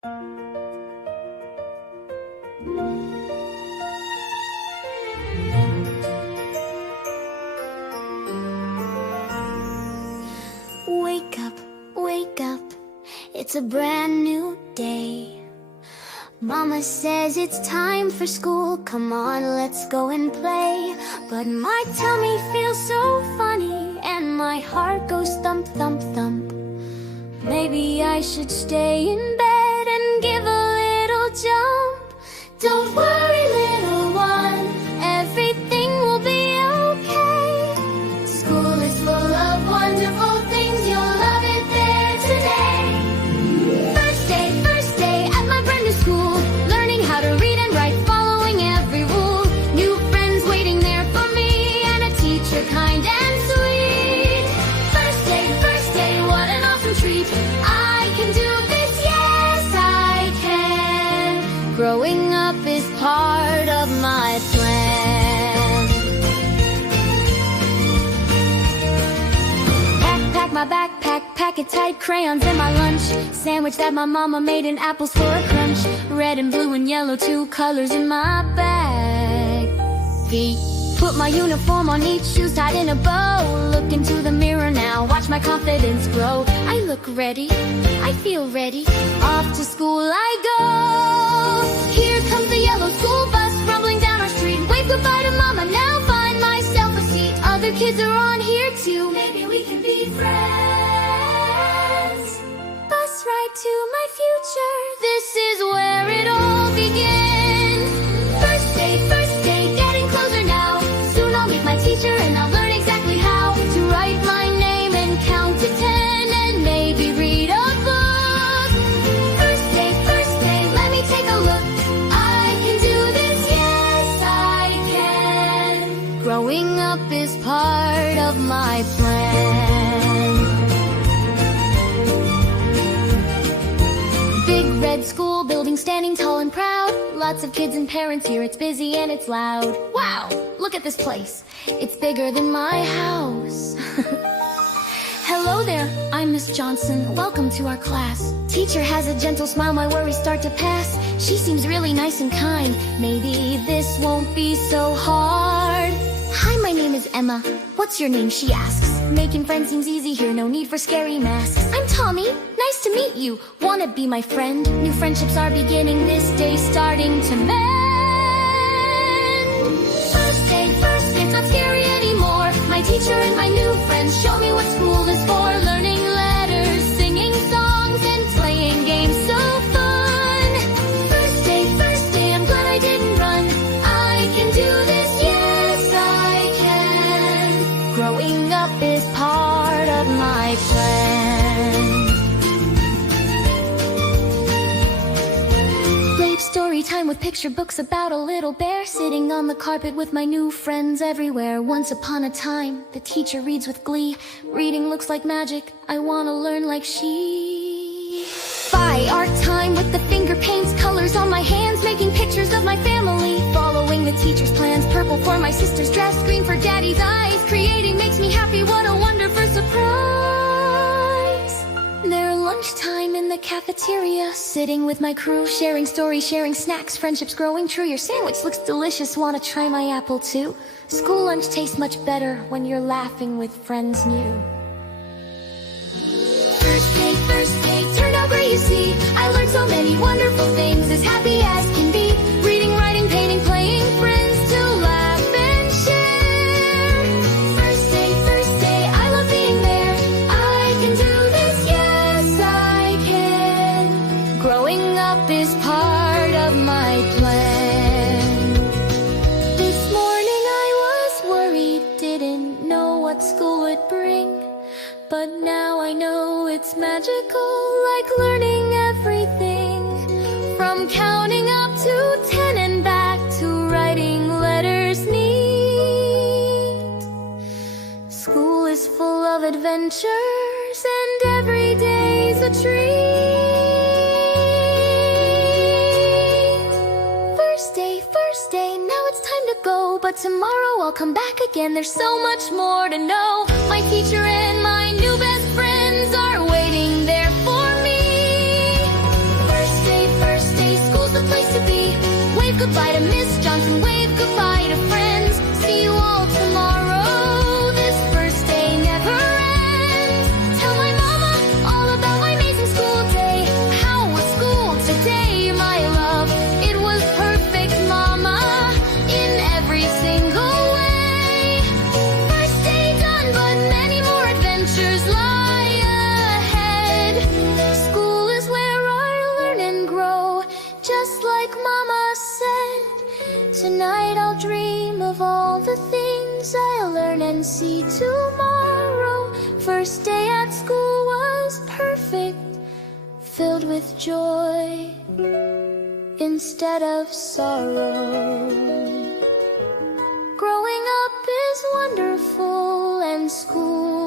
Wake up, it's a brand new day. Mama says it's time for school, come on, let's go and play. But my tummy feels so funny, and my heart goes thump, thump, thump. Maybe I should stay in bed and give a little jump. Don't worry, little one, everything will be okay. School is full of wonderful things, you'll love it there today. First day at my brand new school, learning how to read and write, following every rule. New friends waiting there for me, and a teacher kind and sweet. First day, what an awesome treat. I can do this, yes I can. Growing up is part of my plan. Pack my backpack, pack it tight, crayons in my lunch, sandwich that my mama made and apples for a crunch. Red and blue and yellow, 2 colors in my bag. Put my uniform on, each shoes tied in a bow. Look into the mirror now, watch my confidence grow. I look ready, I feel ready. Off to school I go. Here comes the yellow school bus rumbling down our street. Wave goodbye to mama, now find myself a seat. Other kids are on here too, maybe we can be friends. Bus ride to my future, this is where it all begins. First day, getting closer now. Soon I'll meet my teacher and I'll learn exactly how to write my name and count to 10 and maybe read a book. First day, let me take a look. I can do this, yes I can. Growing up is part of my plan. Big red school building standing tall and proud. Lots of kids and parents here, it's busy and it's loud. Wow, look at this place, it's bigger than my house. Hello there, I'm Miss Johnson, welcome to our class. Teacher has a gentle smile, my worries start to pass. She seems really nice and kind, maybe this won't be so hard. Hi, my name is Emma. What's your name, she asks. Making friends seems easy here, no need for scary masks. I'm Tommy, nice to meet you. Wanna be my friend? New friendships are beginning, this day starting to mend. First day, it's not scary anymore. My teacher and my new friends show me what school is for. Learning letters, singing songs, and playing games, so fun. First day, I'm glad I didn't run. I can do this, yes I can. Growing up is part of my plan. Late story time with picture books about a little bear sitting on the carpet with my new friends everywhere. Once upon a time, the teacher reads with glee. Reading looks like magic, I wanna learn like she. By art time with the finger paints, colors on my hands, making pictures of my family. Following the teacher's plans, purple for my sister's dress, green for daddy's eyes. Creating makes me happy, what a wonderful surprise. Their lunchtime in the cafeteria, sitting with my crew, sharing stories, sharing snacks, friendships growing true. Your sandwich looks delicious, wanna try my apple too? School lunch tastes much better when you're laughing with friends new. First day, turn over you see. I learned so many wonderful things, as happy as can be. Reading, writing, painting, playing, friends to laugh and share. First day, I love being there. I can do this, yes I can. Growing up is part of my plan. This morning I was worried, didn't know what school would bring. But now I know it's magical, like learning everything. From counting up to 10 and back to writing letters neat. School is full of adventures and every day's a treat. First day, now it's time to go. But tomorrow I'll come back again, there's so much more to know. My teacher and my new best friends are waiting there for me. First day, dream of all the things I'll learn and see tomorrow. First day at school was perfect, filled with joy instead of sorrow. Growing up is wonderful and school